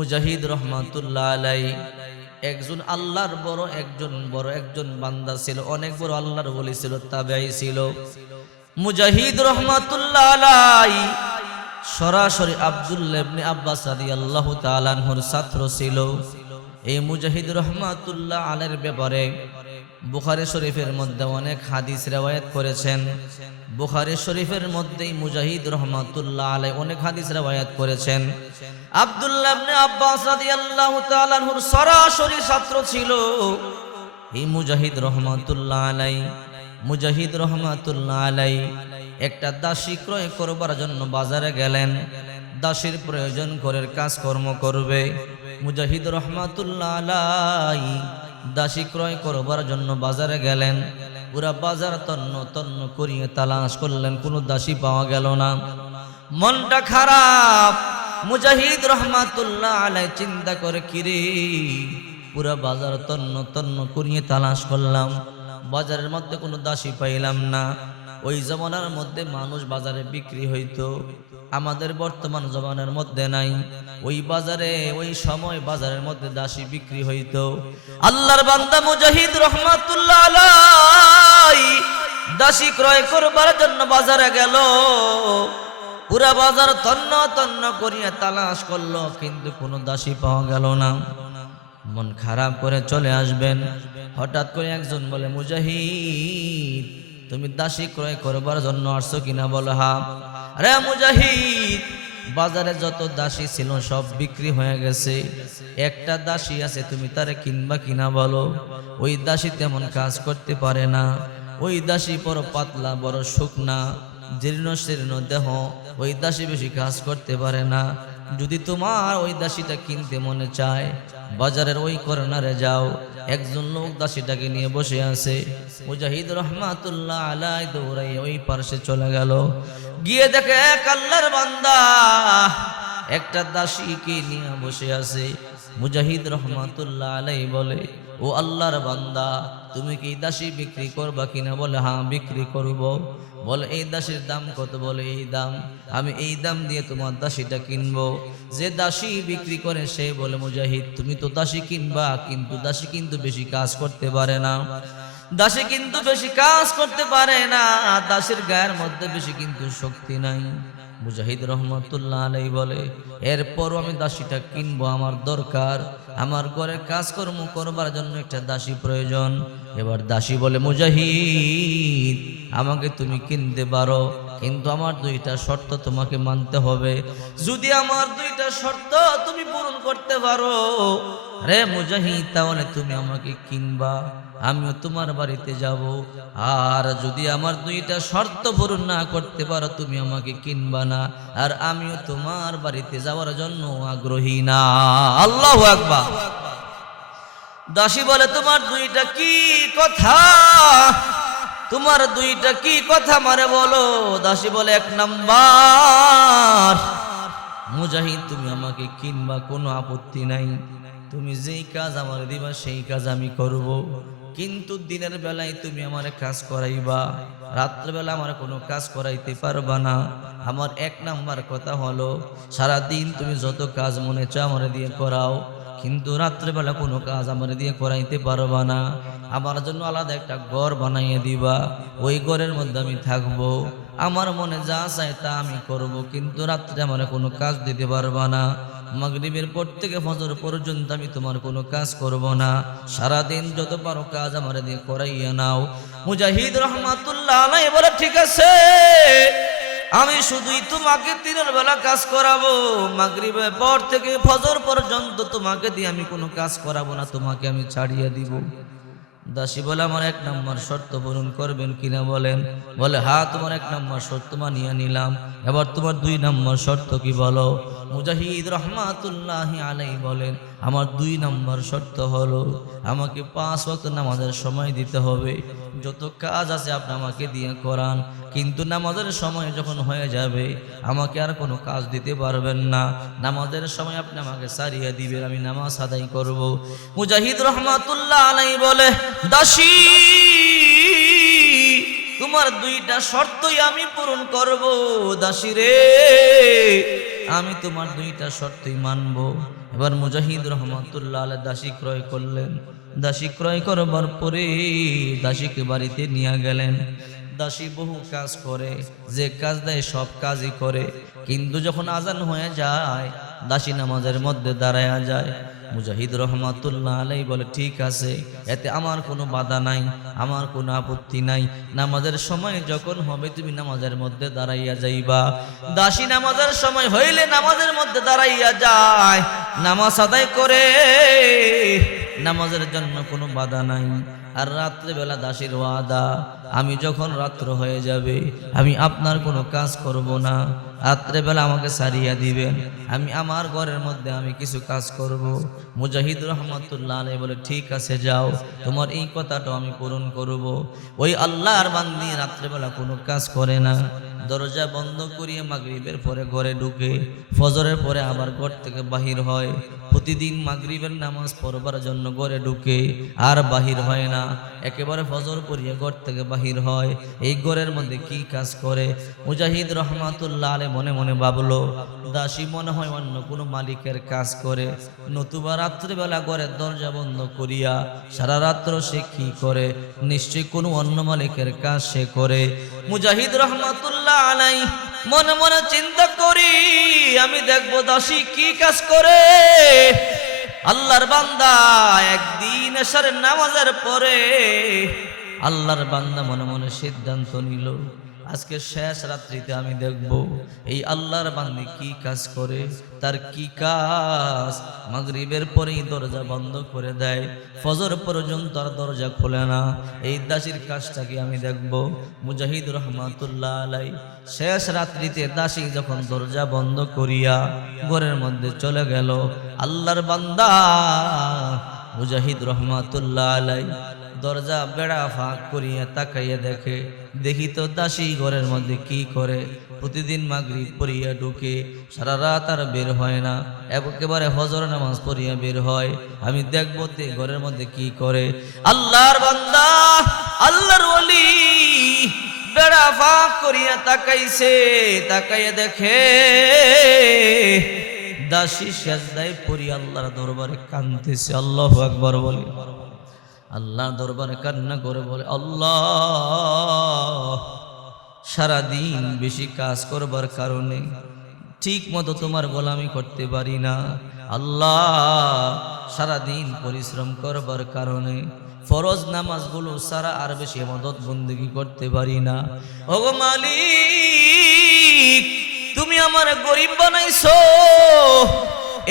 মুজাহিদ রহমাতুল্লাহ আলাই একজন আল্লাহর বড় একজন বান্দা ছিল, অনেক বড় আল্লাহর ওলি ছিল, তাবেঈ ছিল। মুজাহিদ রহমাতুল্লাহ আলাই সরাসরি আব্দুল্লাহ ইবনে আব্বাস রাদিয়াল্লাহু তাআলা আনহুর ছাত্র ছিল। এই মুজাহিদ রহমাতুল্লাহ আলাইহির ব্যাপারে বুখারী শরীফের মধ্যে অনেক হাদিস রওয়ায়াত করেছেন। বুখারী শরীফের মধ্যেই মুজাহিদ রহমাতুল্লাহ আলাইহি অনেক হাদিস রওয়ায়াত করেছেন। আব্দুল্লাহ ইবনে আব্বাস রাদিয়াল্লাহু তাআলা আনহুর সরাসরি ছাত্র ছিল এই মুজাহিদ রহমাতুল্লাহ আলাইহি। মুজাহিদ রহমাতুল্লাহ আলাইহি একটা দাসী ক্রয় করবার জন্য বাজারে গেলেন। দাসীর প্রয়োজন ঘরের কাজকর্ম করবে। মুজাহিদ রহমাতুল্লাহ আলাইহি দাসী ক্রয় করবার জন্য বাজারে গেলেন। পুরা বাজার তন্ন তন্ন করিয়ে তালাশ করলেন, কোনো দাসী পাওয়া গেল না। মনটা খারাপ। মুজাহিদ রহমাতুল্লাহ আলাইহি চিন্তা করে, কিরে পুরা বাজার তন্ন তন্ন করিয়ে তালাশ করলাম, বাজারের মধ্যে কোনো দাসী পাইলাম না। ওই জমানার মধ্যে মানুষ বাজারে বিক্রি হইতো, আমাদের বর্তমান জমানার মধ্যে নাই। ওই বাজারে ওই সময় বাজারের মধ্যে দাসী বিক্রি হইতো। আল্লাহর বান্দা মুজাহিদ রহমাতুল্লাহ আলাইহি দাসী ক্রয় করবার জন্য বাজারে গেল। পুরা বাজার তন্ন তন্ন করিয়া তালাশ করলো, কিন্তু কোনো দাসী পাওয়া গেল না। মন খারাপ করে চলে আসবেন। হঠাৎ করে একজন বলে, মুজাহিদ তুমি দাসী ক্রয় করবার জন্য আসছো কিনা? বলো হ্যাঁ। আরে মুজাহিদ, বাজারে যত দাসী ছিল সব বিক্রি হয়ে গেছে, একটা দাসী আছে, তুমি তারে কিনবা কিনা বলো। ওই দাসী তেমন কাজ করতে পারে না, ওই দাসী বড় পাতলা, বড় শুকনা, জীর্ণ শীর্ণ দেহ, ওই দাসী বেশি কাজ করতে পারে না। যদি তোমার ওই দাসীটা কিনতে মনে চায়, বাজারের ওই কর্নারে যাও, একজন লোক দাসীটাকে নিয়ে বসে আছে। মুজাহিদ রহমাতুল্লাহ আলাইহি দৌড়াইয়া ওই পাশে চলে গেল। গিয়ে দেখে এক আল্লাহর বান্দা একটা দাসীকে নিয়ে বসে আছে। মুজাহিদ রহমাতুল্লাহ আলাইহি বলে, ও আল্লাহর বান্দা, তুমি কি দাসী বিক্রি করবা কিনা? বলে হ্যাঁ বিক্রি করব। বলে এই দাসীর দাম কত? বলে এই দাম। আমি এই দাম দিয়ে তোমার দাসীটা কিনবো। যে দাসী বিক্রি করে সে বলে, মুজাহিদ তুমি তো দাসী কিনবা, কিন্তু দাসী কিন্তু বেশি কাজ করতে পারে না, দাসী কিন্তু বেশি কাজ করতে পারে না, দাসীর গায়ের মধ্যে বেশি কিন্তু শক্তি নাই। মুজাহিদ রহমাতুল্লাহ আলাইহি বলে, এরপরও আমি দাসীটা কিনবো, আমার দরকার, আমার ঘরে কাজকর্ম করবার জন্য একটা দাসী প্রয়োজন। এবার দাসী বলে, মুজাহিদ আমাকে তুমি কিনতে পারো, কিন্তু আমার দুইটা শর্ত তোমাকে মানতে হবে। যদি আমার দুইটা শর্ত তুমি পূরণ করতে পারো, রে মুজাহিদ, তাহলে তুমি আমাকে কিনবা, আমিও তোমার বাড়িতে যাব। আর যদি আমার দুইটা শর্ত পূরণ না করতে পারো, তুমি আমাকে কিনবা না, আর আমিও তোমার বাড়িতে যাওয়ার জন্য আগ্রহী না। আল্লাহু আকবার। দাসী বলে, তোমার দুইটা কি কথা? তোমার দুইটা কি কথা মারে বলো। দাসী বলে, এক নাম্বার, মুজাহিদ তুমি আমাকে কিনবা, কোনো আপত্তি নাই, তুমি যেই কাজ আমার দিবা সেই কাজ আমি করব, কিন্তু দিনের বেলায় তুমি আমার কাজ করাইবা, রাত্রেবেলা আমার কোনো কাজ করাইতে পারবা না। আমার এক নাম্বার কথা হলো, সারাদিন তুমি যত কাজ মনে চাও আমার দিয়ে করাও, কিন্তু রাত্রেবেলা কোনো কাজ আমার দিয়ে করাইতে পারবা না। আমার জন্য আলাদা একটা ঘর বানাইয়ে দিবা, ওই ঘরের মধ্যে আমি থাকবো, আমার মনে যা চায় তা আমি করব, কিন্তু রাত্রে আমার কোনো কাজ দিতে পারবা না। মাগরিবের পর থেকে ফজর পর্যন্ত আমি তোমার কোনো কাজ করব না, সারাদিন যত পারো কাজ আমার দিয়ে করাইয়া নাও। মুজাহিদ রহমাতুল্লাহ আলাইহি বলে, ঠিক আছে, আমি শুধুই তোমাকে দিনের বেলা কাজ করাবো, মাগরিবের পর থেকে ফজর পর্যন্ত তোমাকে দিয়ে আমি কোনো কাজ করাবো না, তোমাকে আমি ছাড়িয়ে দিব। দাসী বলে, আমার এক নম্বর শর্ত পূরণ করবেন কিনা বলেন। বলে হ্যাঁ, তোমার এক নম্বর শর্ত মানিয়ে নিলাম, এবার তোমার দুই নম্বর শর্ত কি বলো। মুজাহিদ রহমাতুল্লাহ আলাইহি বলেন, আমার দুই নম্বর শর্ত হলো, আমাকে 5 ওয়াক্ত নামাজের সময় দিতে হবে। যত কাজ আছে আপনি আমাকে দিয়ে করান, কিন্তু নামাজের সময় যখন হয়ে যাবে আমাকে আর কোনো কাজ দিতে পারবেন না। নামাজের সময় আপনি আমাকে সারিয়ে দিবেন, আমি নামাজ আদায় করব। মুজাহিদ রহমাতুল্লাহ আলাইহি বলে, দাসী তোমার দুইটা শর্তই আমি পূরণ করব। দাসী রে, আমি তোমার দুইটা শর্তই মানবো। এবার মুজাহিদ রহমাতুল্লাহ আলাইহি দাসী ক্রয় করলেন। দাসী ক্রয় করবার পরে দাসীকে বাড়িতে নিয়ে গেলেন। দাসী বহু কাজ করে, যে কাজ দেয় সব কাজই করে, কিন্তু যখন আজান হয়ে যায় দাসী নামাজের মধ্যে দাঁড়ায়া যায়। মুজাহিদ রহমাতুল্লাহ আলাইহি বলে, ঠিক আছে, এতে আমার কোনো বাধা নাই, আমার কোনো আপত্তি নাই। নামাজের সময় যখন হবে তুমি নামাজের মধ্যে দাঁড়াইয়া যাইবা। দাসী নামাজের সময় হইলে নামাজের মধ্যে দাঁড়াইয়া যায়, নামাজ আদায় করে, নামাজের জন্য কোনো বাধা নাই। আর রাত্রেবেলা দাসীর ওয়াদা, আমি যখন রাত্র হয়ে যাবে আমি আপনার কোনো কাজ করব না, রাত্রেবেলা আমাকে সারিয়া দিবেন, আমি আমার ঘরের মধ্যে আমি কিছু কাজ করব। মুজাহিদ রহমাতুল্লাহ আলাইহি বলে, ঠিক আছে যাও, তোমার এই কথাটা আমি পূরণ করব। ওই আল্লাহর বান্দি রাত্রেবেলা কোনো কাজ করে না, দরজা বন্ধ করিয়ে মাগরিবের পরে ঘরে ঢুকে, ফজরের পরে আবার ঘর থেকে বাহির হয়। প্রতিদিন মাগরিবের নামাজ পড়বার জন্য ঘরে ঢুকে আর বাহির হয় না, একেবারে ফজর পড়িয়ে ঘর থেকে বাহির হয়। এই ঘরের মধ্যে কি কাজ করে? মুজাহিদ রহমাতুল্লাহ আলাইহি মনে মনে ভাবলো, দাসী মনে হয় অন্য কোনো মালিকের কাজ করে, নতুবা রাত্রিবেলা ঘরের দরজা বন্ধ করিয়া সারা রাত্র সে কি করে? নিশ্চয়ই কোনো অন্য মালিকের কাজ সে করে। মুজাহিদ রহমাতুল্লাহ আলাইহি মনে মনে চিন্তা করি, আমি দেখবো দাসী কি কাজ করে। আল্লাহর বান্দা একদিন এশারের নামাজের পরে আল্লাহর বান্দা মনে মনে সিদ্ধান্ত নিল, আজকে শেষ রাত্রিতে আমি দেখব এই আল্লাহর বান্দি কি কাজ করে। তার কি কাজ? মাগরিবের পরেই দরজা বন্ধ করে দেয়, ফজর পর্যন্ত আর দরজা খোলে না। এই দাসীর কাজটা কি আমি দেখব। মুজাহিদ রহমাতুল্লাহ আলাইহি শেষ রাত্রিতে দাসী যখন দরজা বন্ধ করিয়া ঘরের মধ্যে চলে গেল, আল্লাহর বান্দা মুজাহিদ রহমাতুল্লাহ আলাইহি দরজা বেড়া ফাঁক করিয়া তাকাইয়া দেখে, দেখি তো দাসী ঘরের মধ্যে কি করে। প্রতিদিন মাগরিব পড়িয়া ঢুকে, সারা রাত আর বের হয় না, একেবারে হজর নামাজ পড়িয়া বের হয়। আমি দেখবো তে ঘরের মধ্যে কি করে। আল্লাহর বান্দা, আল্লাহর ওলি বেড়া ফাঁক করিয়া তাকাইছে, তাকাইয়া দেখে দাসী সেজদায় পড়িয়া আল্লাহর দরবারে কাঁদতেছে। আল্লাহু আকবার বলে, আল্লাহ দরবারে কান্না করে বলে, আল্লাহ, সারাদিন বেশি কাজ করবার কারণে ঠিক মতো তোমার গোলামি করতে পারি না। আল্লাহ, সারাদিন পরিশ্রম করবার কারণে ফরজ নামাজগুলো সারা আর বেশি ইবাদত বন্দেগী করতে পারি না। ওগো মালিক, তুমি আমার গরিব বানাইছো,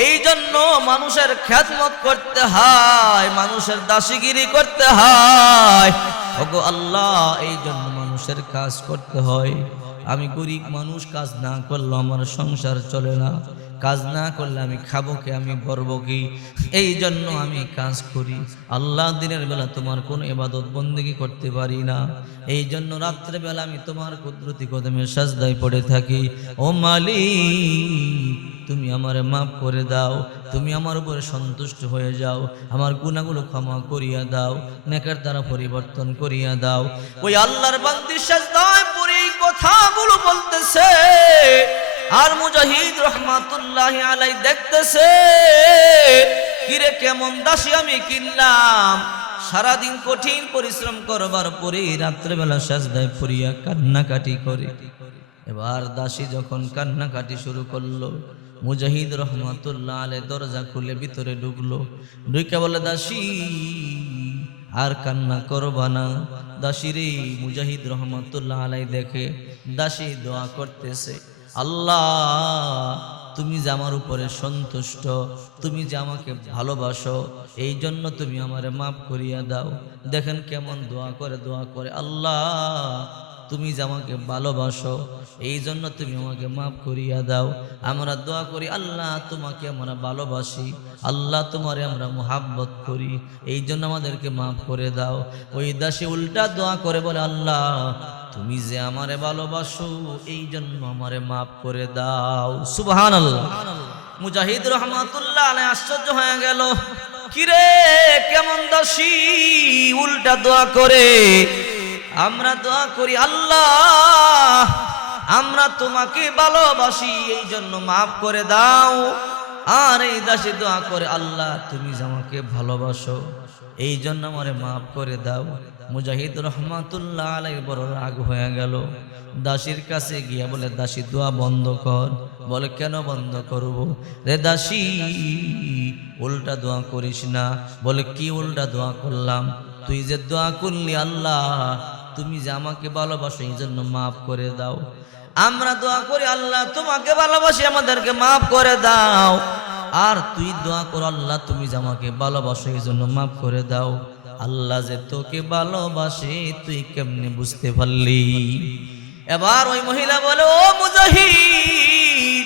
এই জন্য মানুষের খেদমত করতে হয়, মানুষের দাসীগিরি করতে হয়। ওগো আল্লাহ, এই জন্য মানুষের কাজ করতে হয়। আমি গরিব মানুষ, কাজ না করলে আমার সংসার চলে না, কাজ না করলে আমি খাবো কি, আমি করবো কি? এই জন্য আমি কাজ করি। আল্লাহ, দিনের বেলা তোমার কোনো ইবাদত বন্দেগী করতে পারি না, এই জন্য রাত্রে বেলা আমি তোমার কুদরতি কদমে সাজদায় পড়ে থাকি। ও মালিক, তুমি আমারে মাফ করে দাও, তুমি আমার উপরে সন্তুষ্ট হয়ে যাও, আমার গুনাহগুলো ক্ষমা করিয়া দাও, নেকের দ্বারা পরিবর্তন করিয়া দাও। ওই আল্লাহর বান্দি সাজদায় পড়ে এই কথাগুলো বলতেছে, আর মুজাহিদ রহমাতুল্লাহি আলাইহি দেখতেছে, কিরে কেমন দাসী আমি কিনলাম, সারাদিন কঠিন পরিশ্রম করবার পরে রাত্রেবেলা সাজদায় পড়িয়া কান্নাকাটি করে। এবার দাসী যখন কান্নাকাটি শুরু করলো, মুজাহিদ রহমাতুল্লাহ আলাইহি দরজা খুলে ভিতরে ঢুকলো। ঢুকে বলে, দাসী আর কান্না করবা না। দাসী রে, মুজাহিদ রহমাতুল্লাহ আলাইহি দেখে দাসী দোয়া করতেছে, আল্লাহ, তুমি যে আমার উপরে সন্তুষ্ট, তুমি যে আমাকে ভালোবাসো, এই জন্য তুমি আমারে মাফ করিয়া দাও। দেখেন কেমন দোয়া করে, আল্লাহ, তুমি যে আমাকে ভালোবাসো, এই জন্য তুমি আমাকে মাফ করিয়া দাও। আমরা দোয়া করি, আল্লাহ, তোমাকে আমরা ভালোবাসি, আল্লাহ, তোমারে আমরা মুহাব্বত করি, এই জন্য আমাদেরকে মাফ করে দাও। ওই দাসী উল্টা দোয়া করে বলে, আল্লাহ, তুমি যে আমারে ভালোবাসো, এই জন্য আমারে মাফ করে দাও। সুবহানাল্লাহ। মুজাহিদ রহমাতুল্লাহ আলাইহি আশ্চর্য হয়ে গেল, কিরে কেমন দাসী উল্টা দোয়া করে। আমরা দোয়া করি, আল্লাহ, আমরা তোমাকে ভালোবাসি, এই জন্য মাফ করে দাও। আর এই দাসী দোয়া করে, আল্লাহ তুমি যে আমাকে ভালোবাসো, এই জন্য আমারে মাফ করে দাও। মুজাহিদ রহমাতুল্লাহ আলাইহি বড় রাগ হয়ে গেল। দাসীর কাছে গিয়া বলে, দাসী দোয়া বন্ধ কর। বলে, কেন বন্ধ করব? রে দাসী, উল্টা দোয়া করিস না। বলে, কি উল্টা দোয়া করলাম? তুই যে দোয়া করলি, আল্লাহ তুমি যে আমাকে ভালোবাসো এই জন্য মাফ করে দাও। আমরা দোয়া করি, আল্লাহ তোমাকে ভালোবাসি, আমাদেরকে মাফ করে দাও। আর তুই দোয়া কর, আল্লাহ তুমি যে আমাকে ভালোবাসো এই জন্য মাফ করে দাও। আল্লাহ যে তোকে ভালোবাসে তুই কেমনে বুঝতে পারলি? এবার ওই মহিলা বলে, ও মুজাহিদ,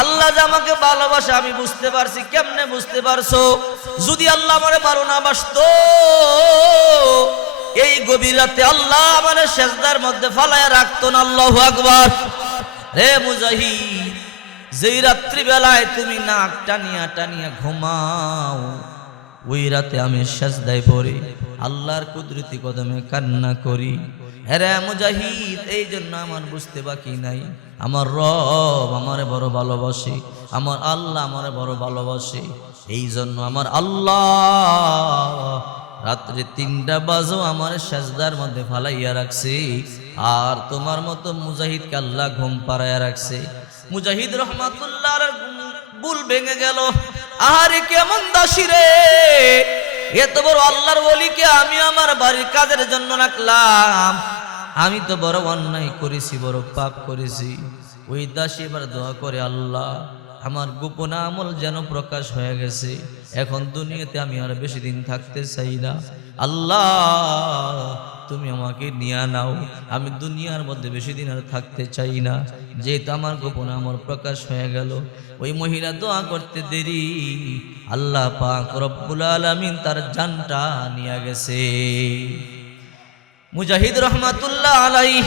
আল্লাহ যে আমাকে ভালোবাসে আমি বুঝতে পারছি। কেমনে বুঝতে পারছো? যদি আল্লাহ আমারে ভালো না বাসতো, এই গভীর রাতে আল্লাহ আমারে সেজদার মধ্যে ফালায়া রাখতো না। আল্লাহু আকবার। রে মুজাহিদ, যেই রাত্রি বেলায় তুমি নাক টানিয়া টানিয়া ঘুমাও, ওই রাতে আমি সেজদায় পড়ি, আল্লাহর কুদরতি কদমে কান্না করি। রে মুজাহিদ, এই জন্য আমার বুঝতে বাকি নাই, আমার রব আমারে বড় ভালোবাসে, আমার আল্লাহ আমারে বড় ভালোবাসে। এই জন্য আমার আল্লাহ রাত্রে 3টা বাজো আমার সেজদার মধ্যে ফালাইয়া রাখছে। আর তোমার মতো মুজাহিদকে আল্লাহ ঘুম পাড়াইয়া রাখছে। মুজাহিদ রহমাতুল্লাহ বুল ভেঙে গেল। আহারে কেমন দাসী রে, এত বড় আল্লাহর ওলিকে আমি আমার বাড়ির কাজের জন্য রাখলাম। আমি তো বড় অন্যায় করেছি, বড় পাপ করেছি। ওই দাসী এবার দোয়া করে, আল্লাহ আমার গোপন আমল যেন প্রকাশ হয়ে গেছে, এখন দুনিয়াতে আমি আর বেশি দিন থাকতে চাই না। আল্লাহ তুমি আমাকে নিয়ে নাও, আমি দুনিয়ার মধ্যে বেশি দিন আর থাকতে চাই না, যেহেতু আমার গোপন আমল প্রকাশ হয়ে গেল। ওই মহিলা দোয়া করতে দেরি, আল্লাহ পাক রব্বুল আলামিন তার জানটা নিয়ে গেছে। মুজাহিদ রহমাতুল্লাহ আলাইহি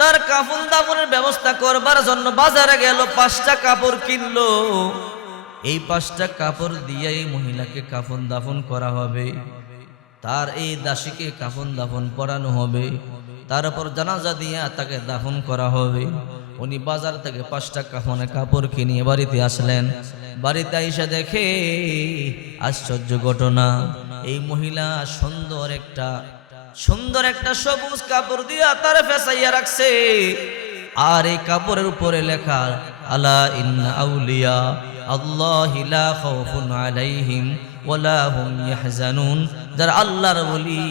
তার কাফন দাফনের ব্যবস্থা করবার জন্য বাজারে গেল, 5টা কাপড় কিনলো। এই 5টা কাপড় দিয়ে এই মহিলাকে কাফন দাফন করা হবে, তার এই দাসীকে কাফন দাফন পরানো হবে, তারপর জানাজা দিয়ে তাকে দাফন করা হবে। উনি বাজার থেকে 5টা কাফনের কাপড় কিনে বাড়িতে আসলেন। বাড়িতে এসে দেখে আশ্চর্য ঘটনা, এই মহিলা সুন্দর একটা সবুজ কাপড় দিয়া তার ফেসাইয়া রাখছে। আর এই কাপড়ের উপরে লেখা, আলা ইন্না আউলিয়া আল্লাহি লা খাউফুন আলাইহিম ওয়ালা হুম ইয়াহজানুন। যারা আল্লাহর ওলি,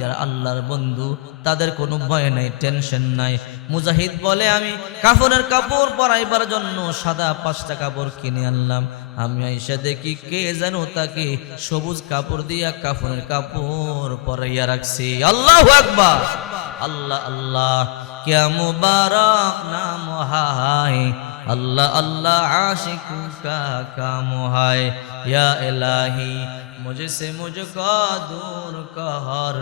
যারা আল্লাহর বন্ধু, তাদের কোনো ভয় নাই, টেনশন নাই। মুজাহিদ বলে, আমি কাফনের কাপড় পরাইবার জন্য সাদা 5টা কাপড় কিনে আনলাম। আমি আইসা দেখি কে যেন তাকে সবুজ কাপড় দিয়া কাফনের কাপড় পরাইয়া রাখছে। আল্লাহু আকবার। আল্লাহ আল্লাহ, क्या मुबारक नाम है, अल्लाह अल्लाह आशिकों का काम है। या इलाही मुझसे मुझको दूर कर,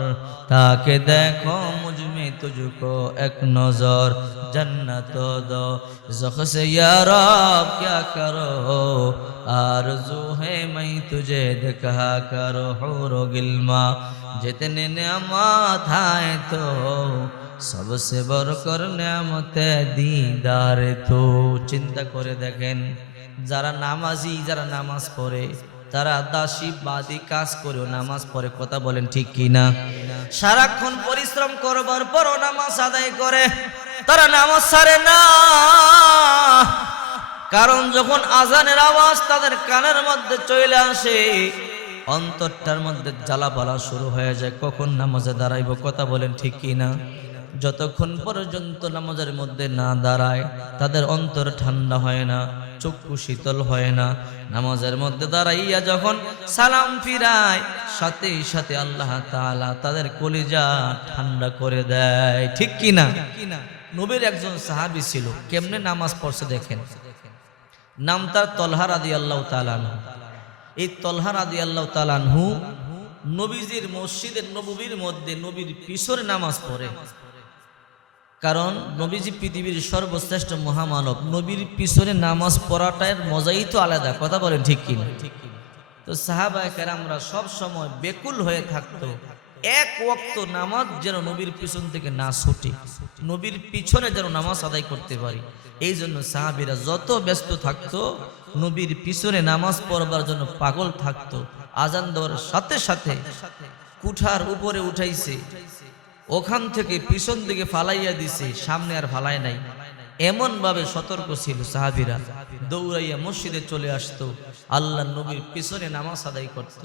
ताकि देखो मुझ में तुझको एक नजर, जन्नत दो ज़ख से या रब क्या करो, आरज़ू है मैं तुझे देखा करो हुरो गिल्मा, जितने नेमत है तो सबसे बड़कर नेमते दीदार तो। চিন্তা করে দেখেন, যারা নামাজি, যারা নামাজ পড়ে, তারা দাসী বাদী কাজ করেও নামাজ পড়ে, কথা বলেন ঠিক কিনা? সারাক্ষণ পরিশ্রম করবার পরও নামাজ আদায় করে, তারা নামাজ ছাড়ে না। কারণ যখন আজানের আওয়াজ তাদের কানের মধ্যে চলে আসে, অন্তরটার মধ্যে জ্বালাপালা শুরু হয়ে যায়, কখন নামাজে দাঁড়াইব, কথা বলেন ঠিক কিনা? যতক্ষণ পর্যন্ত নামাজের মধ্যে না দাঁড়ায় তাদের অন্তর ঠান্ডা হয় না, চক্ষু শীতল হয় না। নামাজের মধ্যে দাঁড়াইয়া যখন সালাম ফিরায়, সাথে সাথে আল্লাহ তাআলা তাদের কলিজা ঠান্ডা করে দেয়, ঠিক কিনা? নবীর একজন সাহাবী ছিল, কেমনে নামাজ পড়ছে দেখেন। নাম তার তলহা রাদিয়াল্লাহু তাআলা আনহু। এই তলহা রাদিয়াল্লাহু তাআলা আনহু নবীজির মসজিদের নববীর মধ্যে নবীর পিছনে নামাজ পড়ে। কারণ নবীজি পৃথিবীর সর্বশ্রেষ্ঠ মহামানব, নবীর পিছনে নামাজ পড়াটার মজাই তো আলাদা, কথা বলেন ঠিক কিনা? তো সাহাবায়ে কেরামরা সব সময় বেকুল হয়ে থাকতো এক ওয়াক্ত নামাজ যেন নবীর পিছন থেকে না ছুটে, নবীর পিছনে যেন নামাজ আদায় করতে পারি। এই জন্য সাহাবীরা যত ব্যস্ত থাকতো, নবীর পিছনে নামাজ পড়বার জন্য পাগল থাকতো। আজান দেওয়ার সাথে সাথে কুঠার উপরে উঠাইছে, ওখান থেকে পিছন দিকে ফালাইয়া দিছে, সামনে আর ফালায় নাই। এমন ভাবে সতর্ক ছিল সাহাবীরা, দৌড়াইয়া মসজিদে চলে আসতো, আল্লাহ নবীর পিছনে নামাজ আদায় করত।